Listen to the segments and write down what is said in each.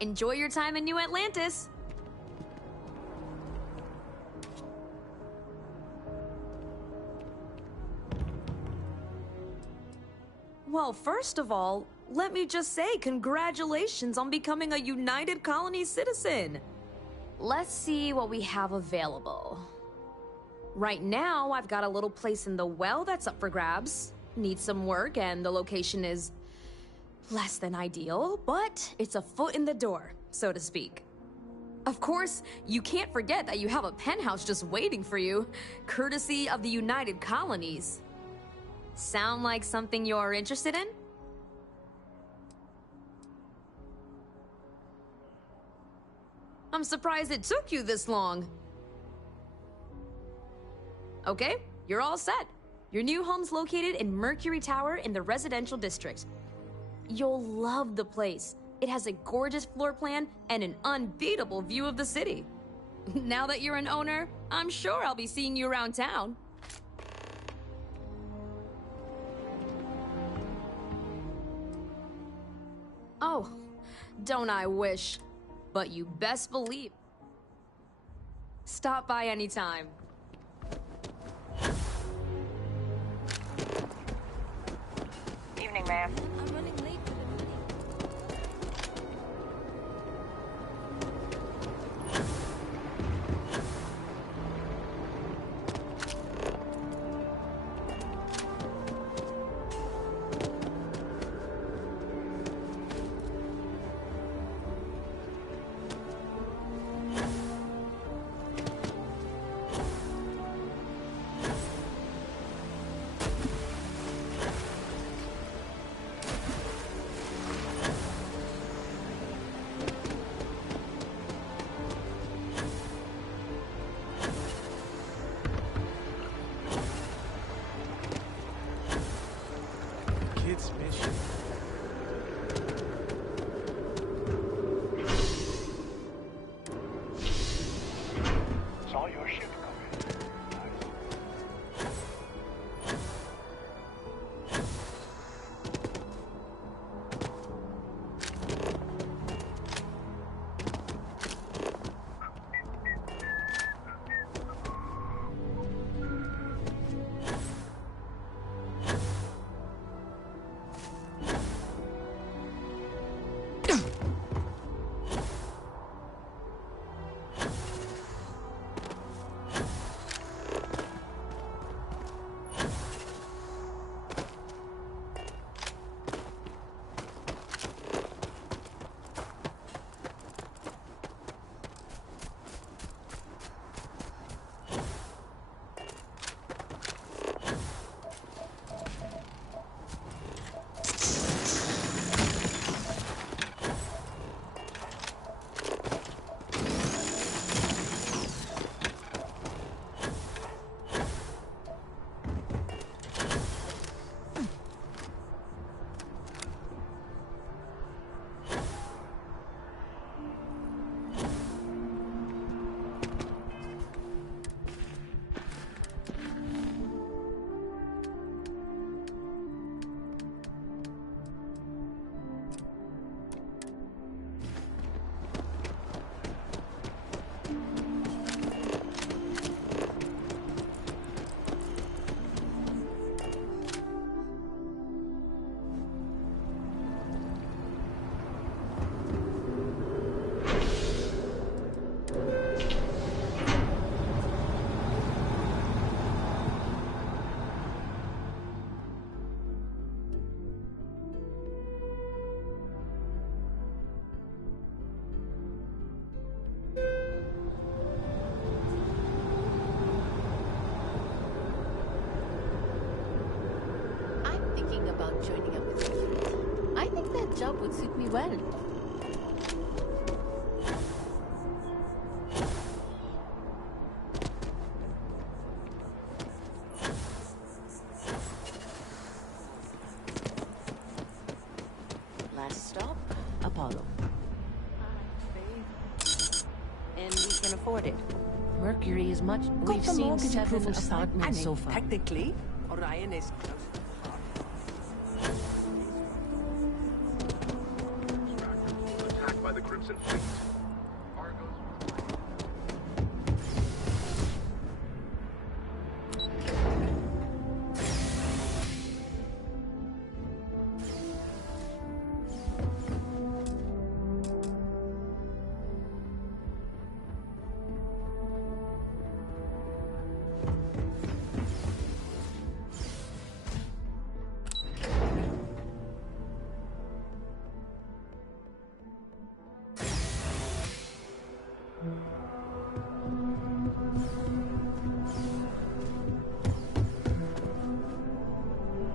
Enjoy your time in New Atlantis. Well, first of all, let me just say congratulations on becoming a United Colony citizen. Let's see what we have available. Right now, I've got a little place in the well that's up for grabs. Needs some work, and the location is less than ideal, but it's a foot in the door, so to speak. Of course, you can't forget that you have a penthouse just waiting for you, courtesy of the United Colonies. Sound like something you're interested in? I'm surprised it took you this long. Okay, you're all set. Your new home's located in Mercury Tower in the residential district. You'll love the place. It has a gorgeous floor plan and an unbeatable view of the city. Now that you're an owner, I'm sure I'll be seeing you around town. Oh, don't I wish. But you best believe. Stop by anytime. Evening, ma'am. I'm running late for the meeting. Kid's mission. Saw your ship coming. About joining up with you. I think that job would suit me well. Last stop, Apollo. And we can afford it. Mercury is much. We've seen 7 apartments so far. Technically, Orion is close. Attacked by the Crimson Fleet.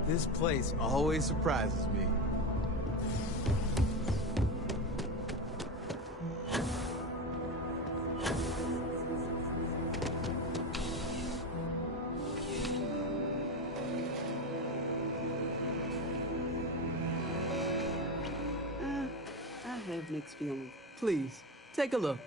This place always surprises me. I have mixed feelings. Please, take a look.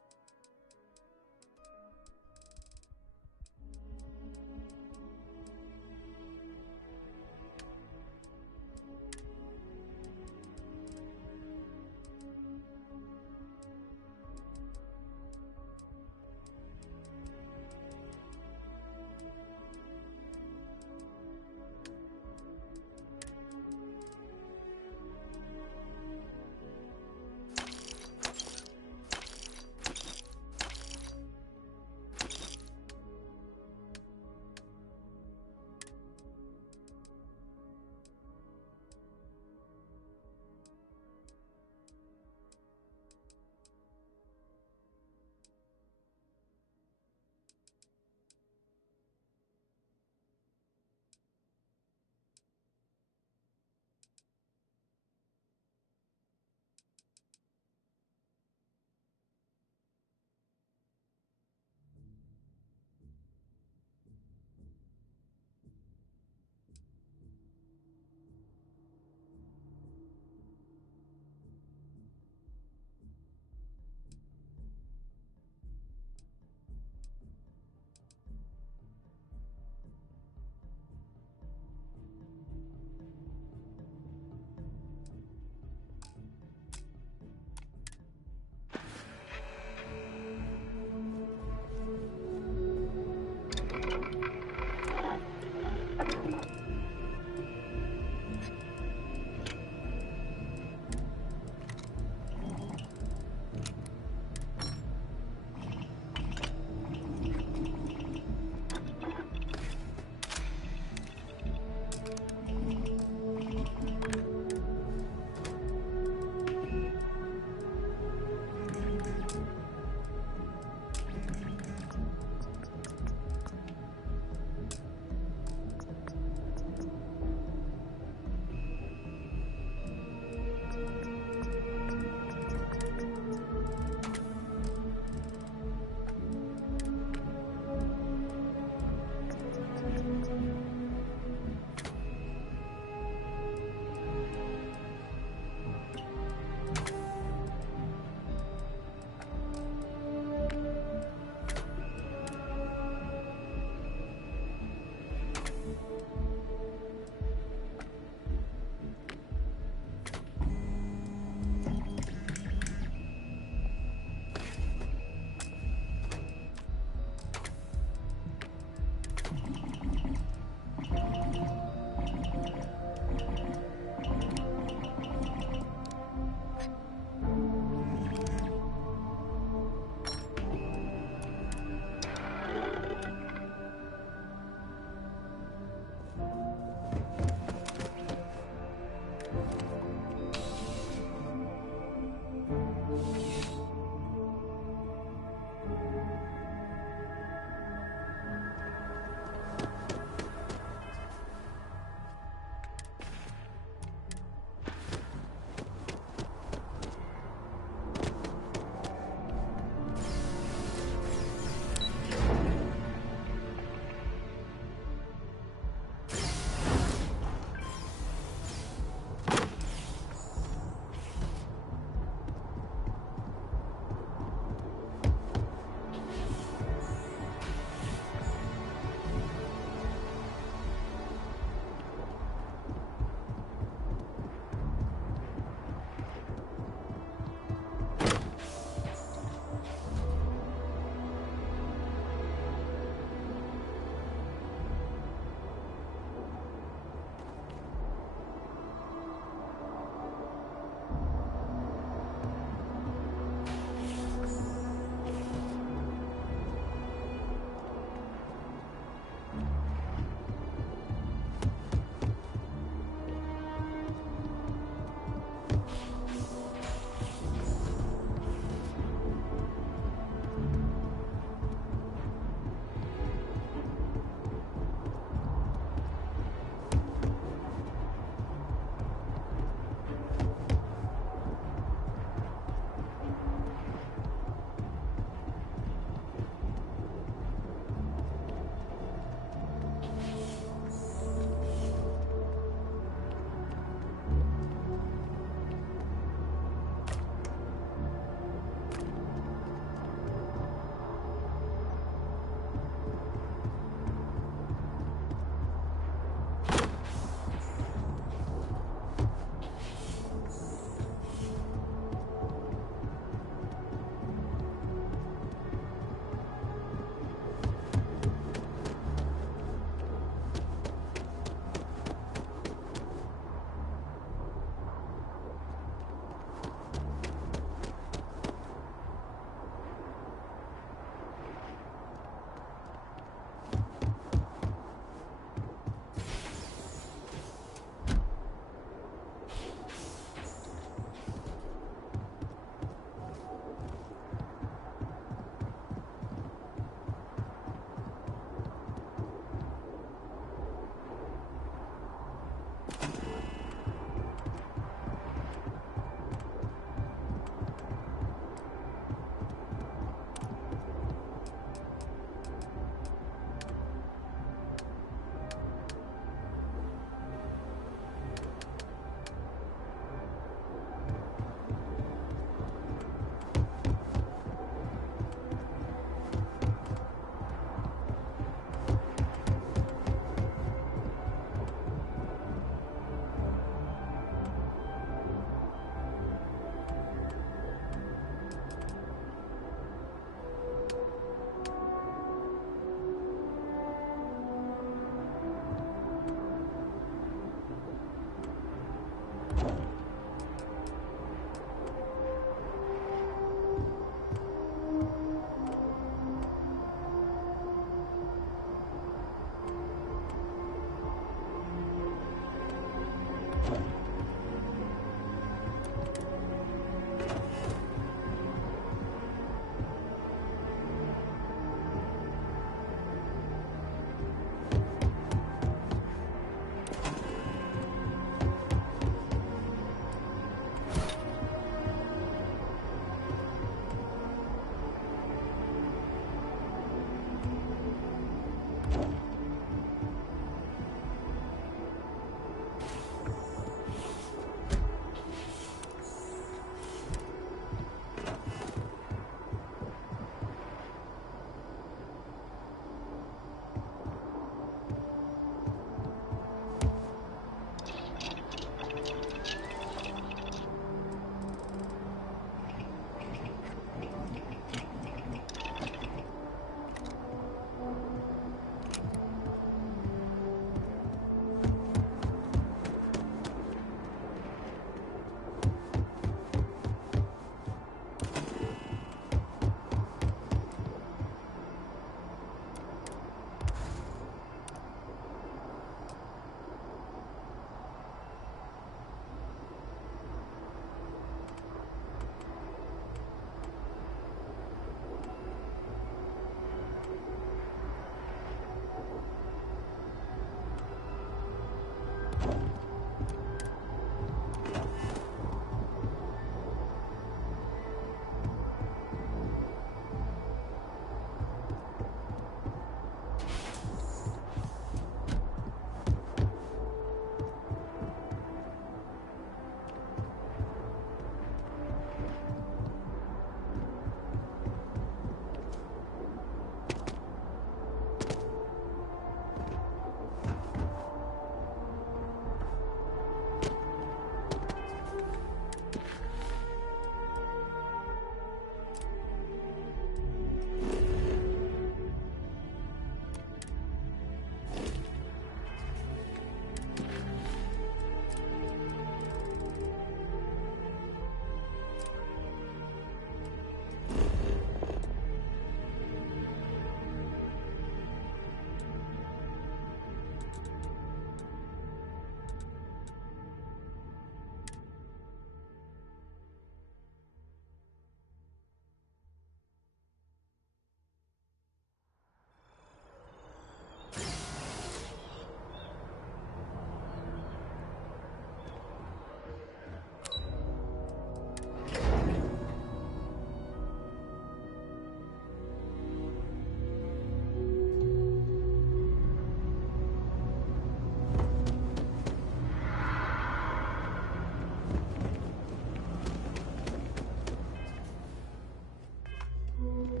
There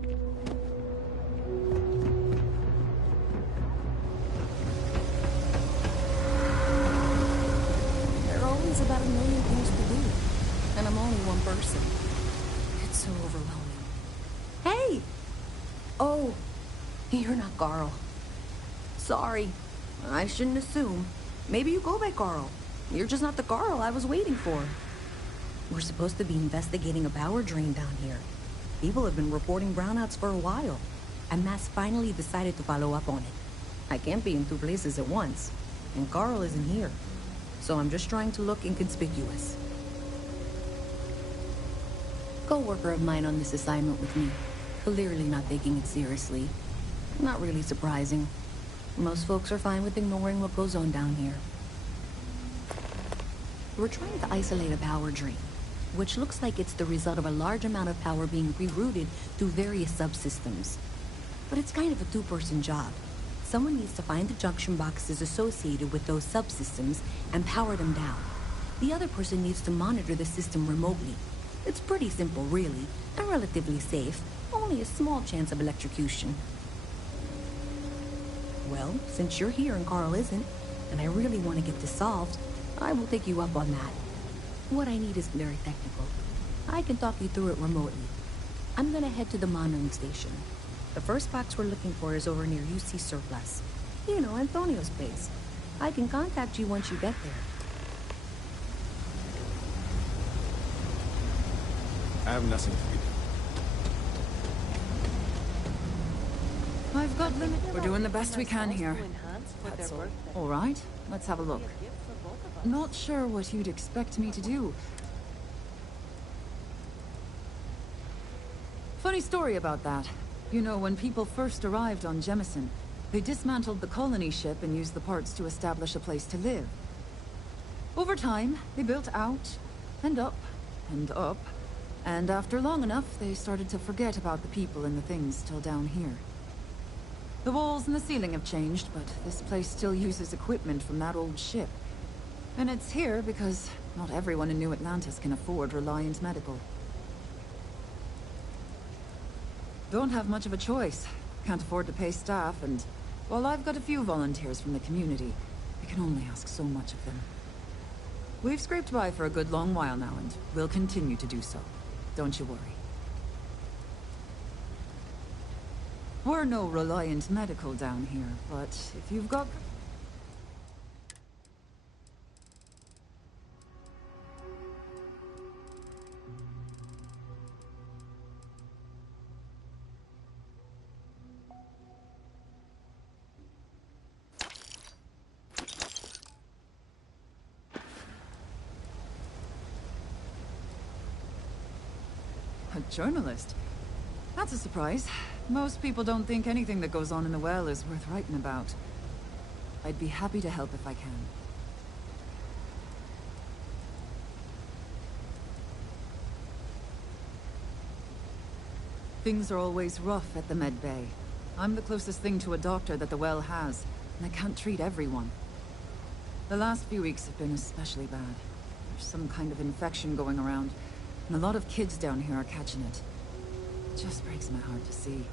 are always about a million things to do, and I'm only one person. It's so overwhelming. Hey! Oh, you're not Carl. Sorry. I shouldn't assume. Maybe you go by Carl. You're just not the Carl I was waiting for. We're supposed to be investigating a power drain down here. People have been reporting brownouts for a while, and Mass finally decided to follow up on it. I can't be in two places at once, and Carl isn't here. So I'm just trying to look inconspicuous. Co-worker of mine on this assignment with me. Clearly not taking it seriously. Not really surprising. Most folks are fine with ignoring what goes on down here. We're trying to isolate a power drain, which looks like it's the result of a large amount of power being rerouted through various subsystems. But it's kind of a two-person job. Someone needs to find the junction boxes associated with those subsystems and power them down. The other person needs to monitor the system remotely. It's pretty simple, really, and relatively safe. Only a small chance of electrocution. Well, since you're here and Carl isn't, and I really want to get this solved, I will take you up on that. What I need is very technical. I can talk you through it remotely. I'm gonna head to the monitoring station. The first box we're looking for is over near UC Surplus. You know, Antonio's place. I can contact you once you get there. I have nothing for you. I've got limit. We're doing the best we can here. That's all. All right, let's have a look. Not sure what you'd expect me to do. Funny story about that. You know, when people first arrived on Jemison, they dismantled the colony ship and used the parts to establish a place to live. Over time, they built out, and up, and up, and after long enough, they started to forget about the people and the things still down here. The walls and the ceiling have changed, but this place still uses equipment from that old ship. And it's here because not everyone in New Atlantis can afford Reliant Medical. Don't have much of a choice. Can't afford to pay staff, and while I've got a few volunteers from the community, I can only ask so much of them. We've scraped by for a good long while now, and we'll continue to do so. Don't you worry. We're no Reliant Medical down here, but if you've got... A journalist? That's a surprise. Most people don't think anything that goes on in the well is worth writing about. I'd be happy to help if I can. Things are always rough at the med bay. I'm the closest thing to a doctor that the well has, and I can't treat everyone. The last few weeks have been especially bad. There's some kind of infection going around, and a lot of kids down here are catching it. It just breaks my heart to see.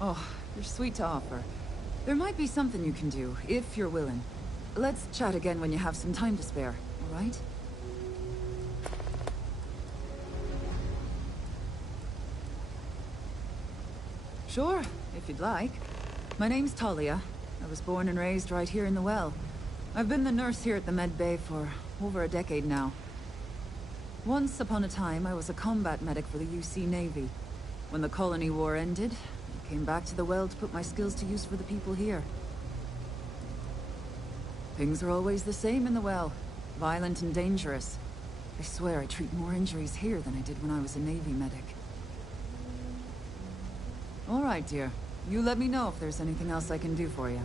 Oh, you're sweet to offer. There might be something you can do, if you're willing. Let's chat again when you have some time to spare, all right? Sure, if you'd like. My name's Talia. I was born and raised right here in the well. I've been the nurse here at the med bay for over a decade now. Once upon a time, I was a combat medic for the UC Navy. When the colony war ended, I came back to the well to put my skills to use for the people here. Things are always the same in the well. Violent and dangerous. I swear I treat more injuries here than I did when I was a Navy medic. All right, dear. You let me know if there's anything else I can do for you.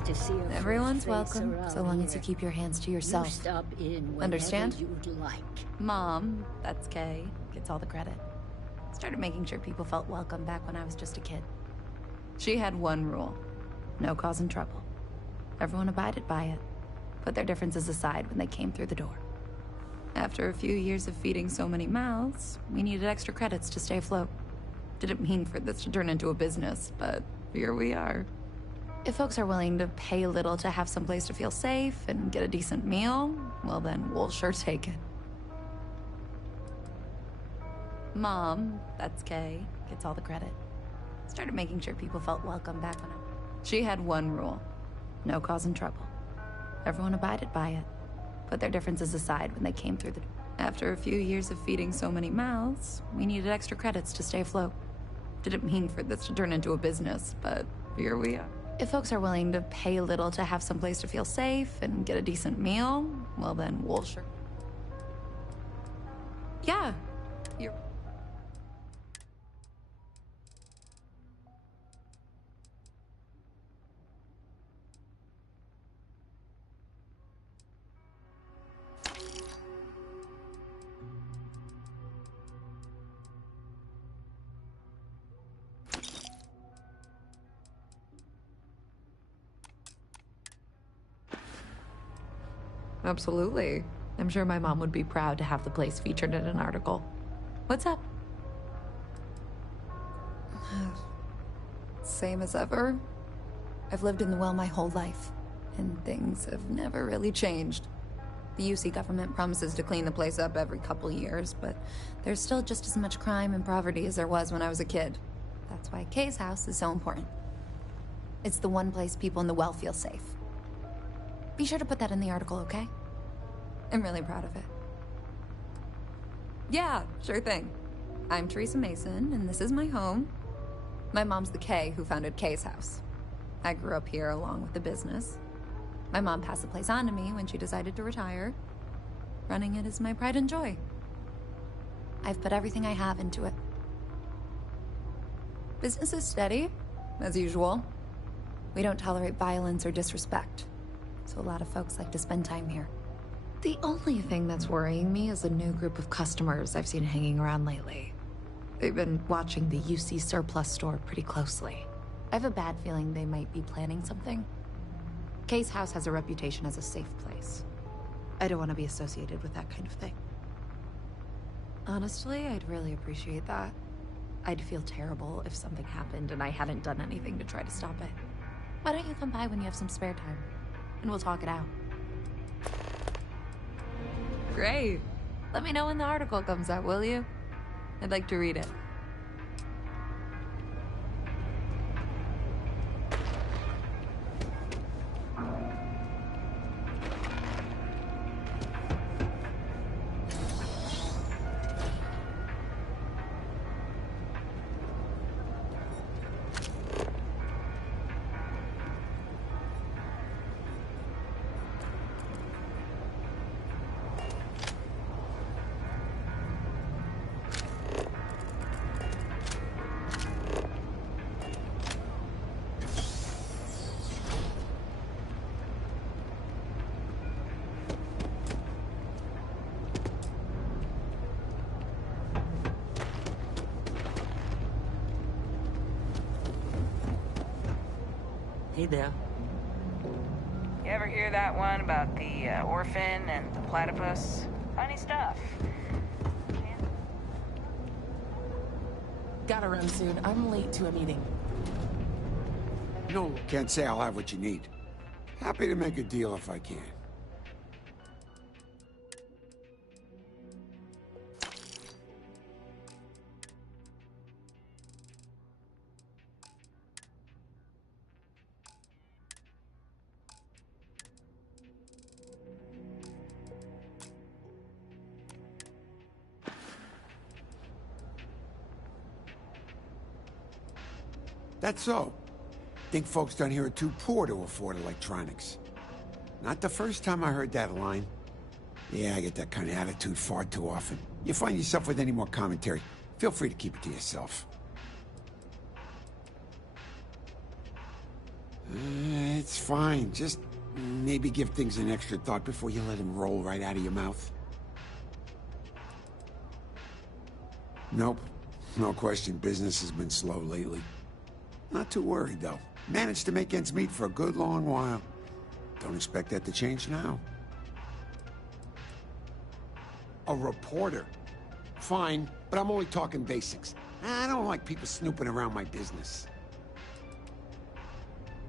Nice to see a Everyone's fresh face welcome, around so long as you here. keep your hands to You yourself. stop in whenever Understand? you'd like. Mom, that's Kay, gets all the credit. Started making sure people felt welcome back when I was just a kid. She had one rule: no causing trouble. Everyone abided by it, put their differences aside when they came through the door. After a few years of feeding so many mouths, we needed extra credits to stay afloat. Didn't mean for this to turn into a business, but here we are. If folks are willing to pay a little to have someplace to feel safe and get a decent meal, well then, we'll sure take it. Mom, that's Kay, gets all the credit. Started making sure people felt welcome back when She had one rule: no causing trouble. Everyone abided by it, put their differences aside when they came through the door. After a few years of feeding so many mouths, we needed extra credits to stay afloat. Didn't mean for this to turn into a business, but here we are. If folks are willing to pay a little to have someplace to feel safe and get a decent meal, well then, we'll sure. Yeah, you're... Absolutely. I'm sure my mom would be proud to have the place featured in an article. What's up? Same as ever. I've lived in the well my whole life, and things have never really changed. The UC government promises to clean the place up every couple years, but there's still just as much crime and poverty as there was when I was a kid. That's why Kay's house is so important. It's the one place people in the well feel safe. Be sure to put that in the article, okay? I'm really proud of it. Yeah, sure thing. I'm Teresa Mason, and this is my home. My mom's the Kay who founded Kay's house. I grew up here along with the business. My mom passed the place on to me when she decided to retire. Running it is my pride and joy. I've put everything I have into it. Business is steady, as usual. We don't tolerate violence or disrespect, so a lot of folks like to spend time here. The only thing that's worrying me is a new group of customers I've seen hanging around lately. They've been watching the UC surplus store pretty closely. I have a bad feeling they might be planning something. Kay's house has a reputation as a safe place. I don't want to be associated with that kind of thing. Honestly, I'd really appreciate that. I'd feel terrible if something happened and I hadn't done anything to try to stop it. Why don't you come by when you have some spare time? And we'll talk it out. Great. Let me know when the article comes out, will you? I'd like to read it. Hey there. You ever hear that one about the orphan and the platypus? Funny stuff. Gotta run soon. I'm late to a meeting. No, can't say I'll have what you need. Happy to make a deal if I can. That's so. Think folks down here are too poor to afford electronics. Not the first time I heard that line. Yeah, I get that kind of attitude far too often. You find yourself with any more commentary, feel free to keep it to yourself. It It's fine. Just maybe give things an extra thought before you let them roll right out of your mouth. Nope. No question, business has been slow lately. Not too worried, though. Managed to make ends meet for a good long while. Don't expect that to change now. A reporter. Fine, but I'm only talking basics. I don't like people snooping around my business.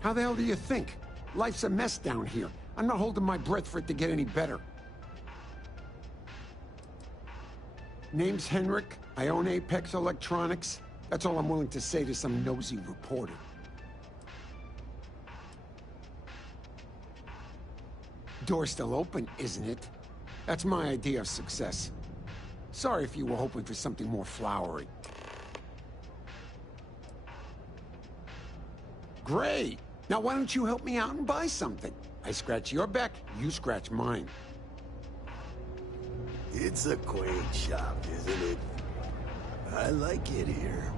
How the hell do you think? Life's a mess down here. I'm not holding my breath for it to get any better. Name's Henrik. I own Apex Electronics. That's all I'm willing to say to some nosy reporter. Door's still open, isn't it? That's my idea of success. Sorry if you were hoping for something more flowery. Great! Now why don't you help me out and buy something? I scratch your back, you scratch mine. It's a quaint shop, isn't it? I like it here.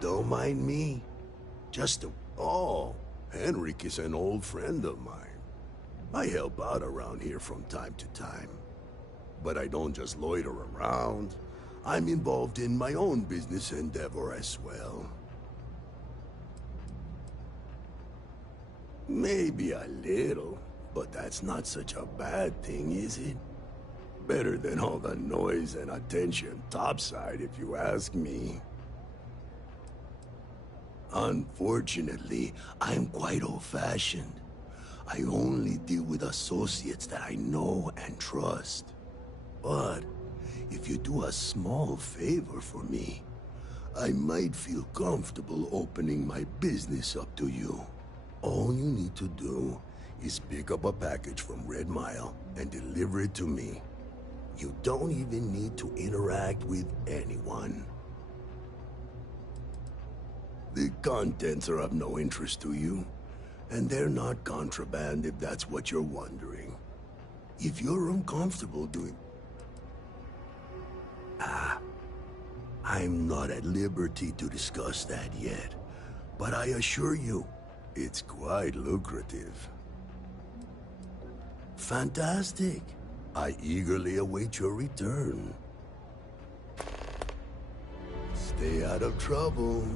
Don't mind me. Oh, Henrik is an old friend of mine. I help out around here from time to time. But I don't just loiter around. I'm involved in my own business endeavor as well. Maybe a little, but that's not such a bad thing, is it? Better than all the noise and attention topside, if you ask me. Unfortunately, I'm quite old-fashioned. I only deal with associates that I know and trust. But if you do a small favor for me, I might feel comfortable opening my business up to you. All you need to do is pick up a package from Red Mile and deliver it to me. You don't even need to interact with anyone. The contents are of no interest to you, and they're not contraband if that's what you're wondering. If you're uncomfortable doing... I'm not at liberty to discuss that yet, but I assure you, it's quite lucrative. Fantastic. I eagerly await your return. Stay out of trouble.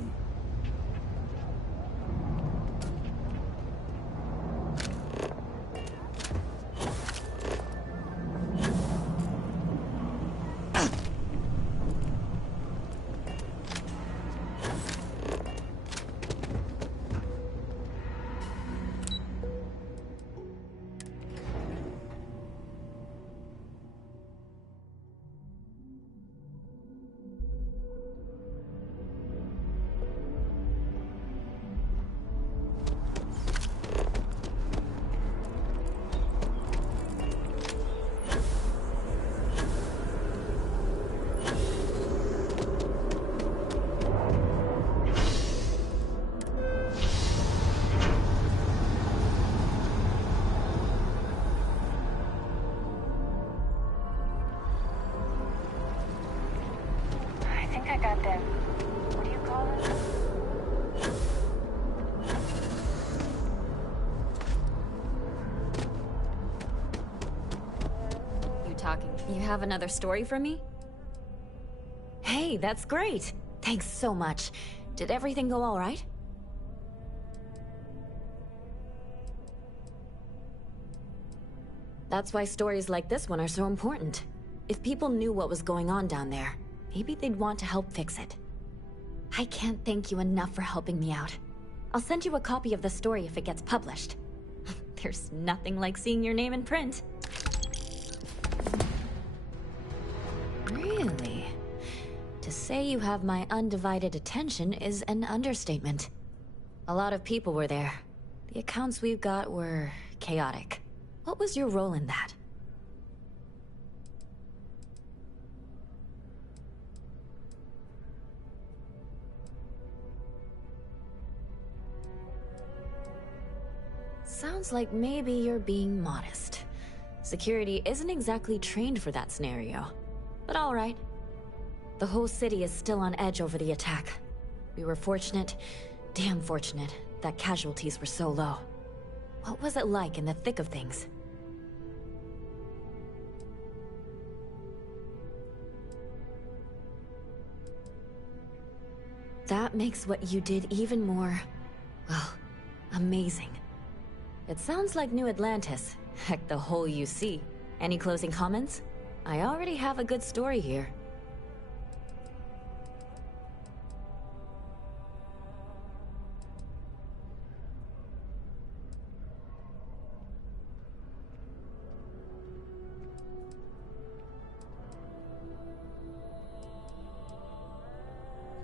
I got them. What do you call them? You talking? You have another story for me? Hey, that's great. Thanks so much. Did everything go all right? That's why stories like this one are so important. If people knew what was going on down there, maybe they'd want to help fix it. I can't thank you enough for helping me out. I'll send you a copy of the story if it gets published. There's nothing like seeing your name in print. Really? To say you have my undivided attention is an understatement. A lot of people were there. The accounts we've got were chaotic. What was your role in that? Sounds like maybe you're being modest. Security isn't exactly trained for that scenario. But all right. The whole city is still on edge over the attack. We were fortunate, damn fortunate, that casualties were so low. What was it like in the thick of things? That makes what you did even more, well, amazing. It sounds like New Atlantis. Heck, the whole UC. Any closing comments? I already have a good story here.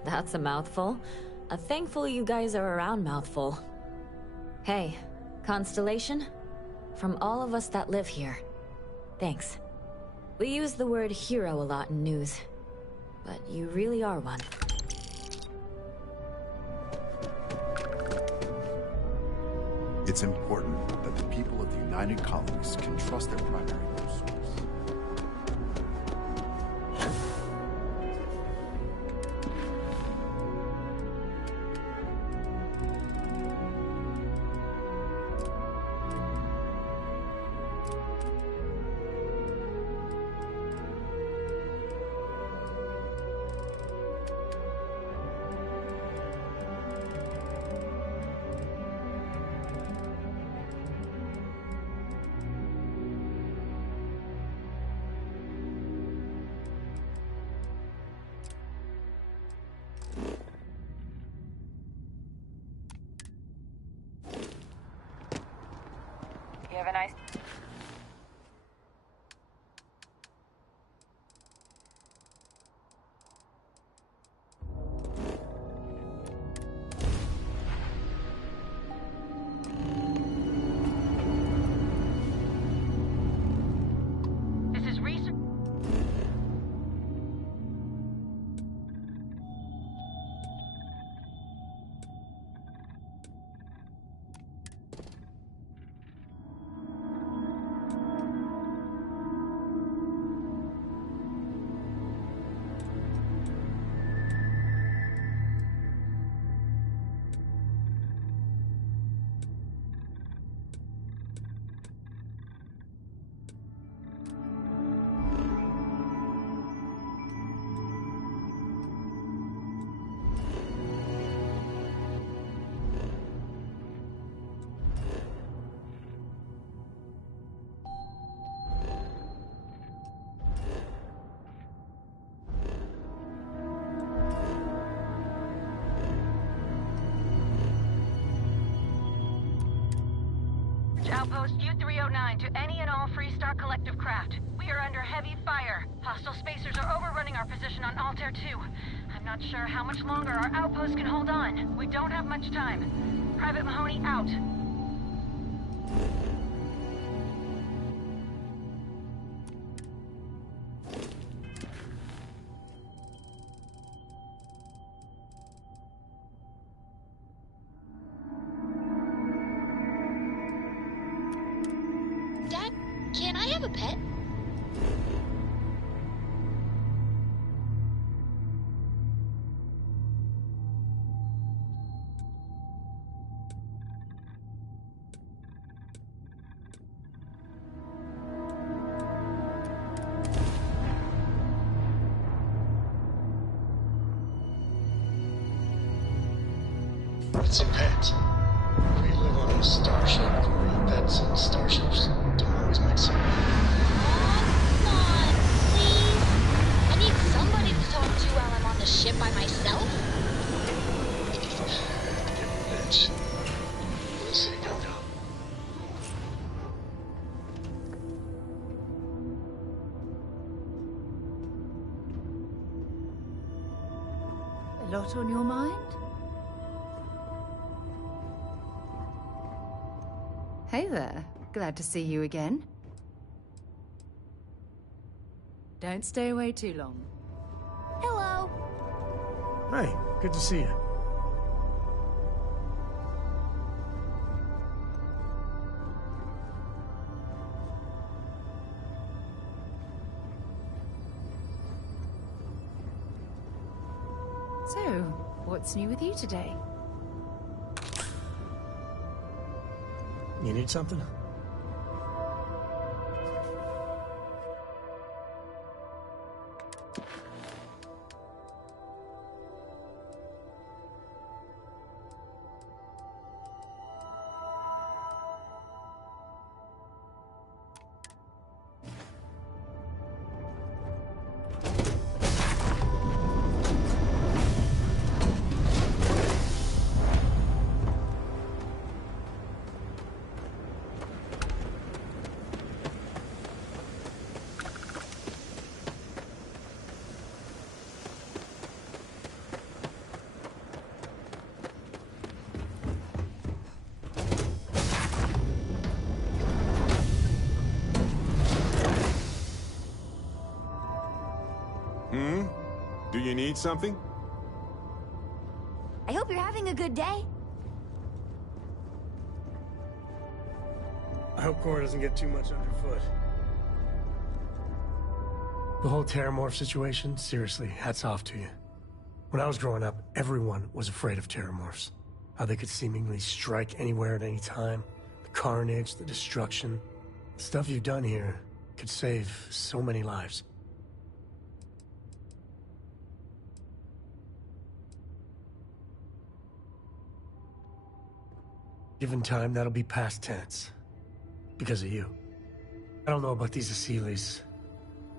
That's a mouthful. A thankful you guys are around mouthful. Hey, Constellation? From all of us that live here, thanks. We use the word hero a lot in news, but you really are one. It's important that the people of the United Colonies can trust their primary news source. You have a nice... This is research... Outpost U-309 to any and all Freestar Collective craft. We are under heavy fire. Hostile spacers are overrunning our position on Altair 2. I'm not sure how much longer our outpost can hold on. We don't have much time. Private Mahoney out. Dad, can I have a pet? What's a pet? We live on a starship. Real pets and starships don't always mix. Come on, please. I need somebody to talk to while I'm on the ship by myself. Bitch. We'll see, calm down. A lot on your mind? Hey there. Glad to see you again. Don't stay away too long. Hello. Hey, good to see you. So, what's new with you today? You need something? Do you need something? I hope you're having a good day. I hope Cora doesn't get too much underfoot. The whole Terramorph situation, seriously, hats off to you. When I was growing up, everyone was afraid of Terramorphs. How they could seemingly strike anywhere at any time. The carnage, the destruction. The stuff you've done here could save so many lives. Given time, that'll be past tense. Because of you. I don't know about these Asylees.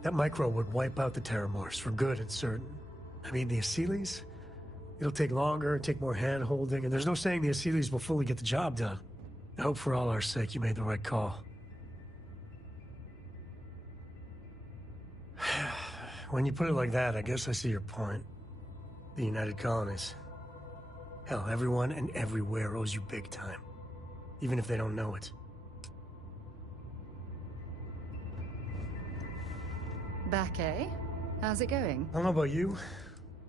That micro would wipe out the Terramorphs for good and certain. I mean, the Asylees? It'll take longer, take more hand-holding, and there's no saying the Asylees will fully get the job done. I hope for all our sake you made the right call. When you put it like that, I guess I see your point. The United Colonies. Hell, everyone and everywhere owes you big time. Even if they don't know it. Back, eh? How's it going? I don't know about you,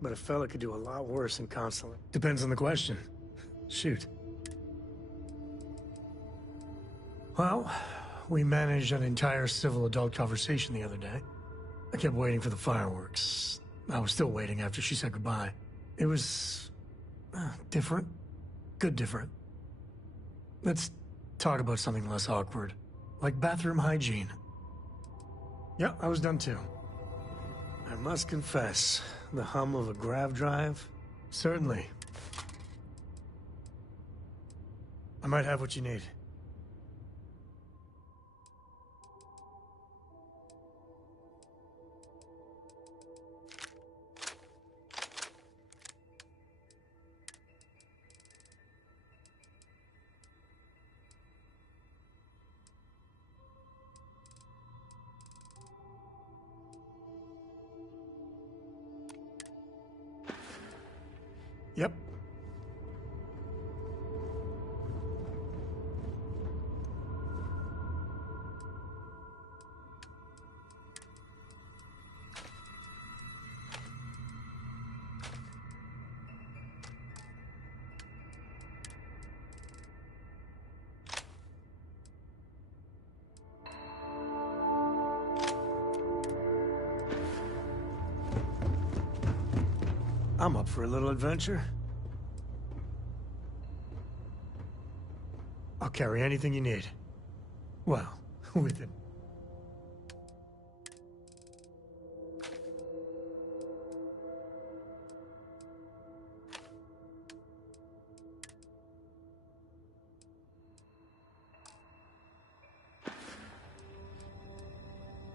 but a fella could do a lot worse than constantly. Depends on the question. Shoot. Well, we managed an entire civil adult conversation the other day. I kept waiting for the fireworks. I was still waiting after she said goodbye. It was... different. Good different. Let's talk about something less awkward. Like bathroom hygiene. Yeah, I was done too. I must confess, the hum of a grav drive? Certainly. I might have what you need. Yep. I'm up for a little adventure. I'll carry anything you need. Well, with it.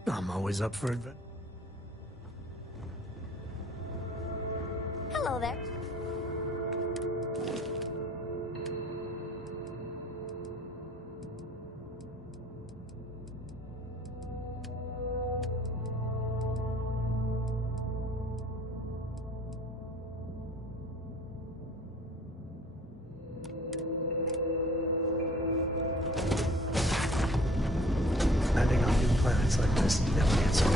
I'm always up for adventure. Hello there. Landing on new planets like this never gets old.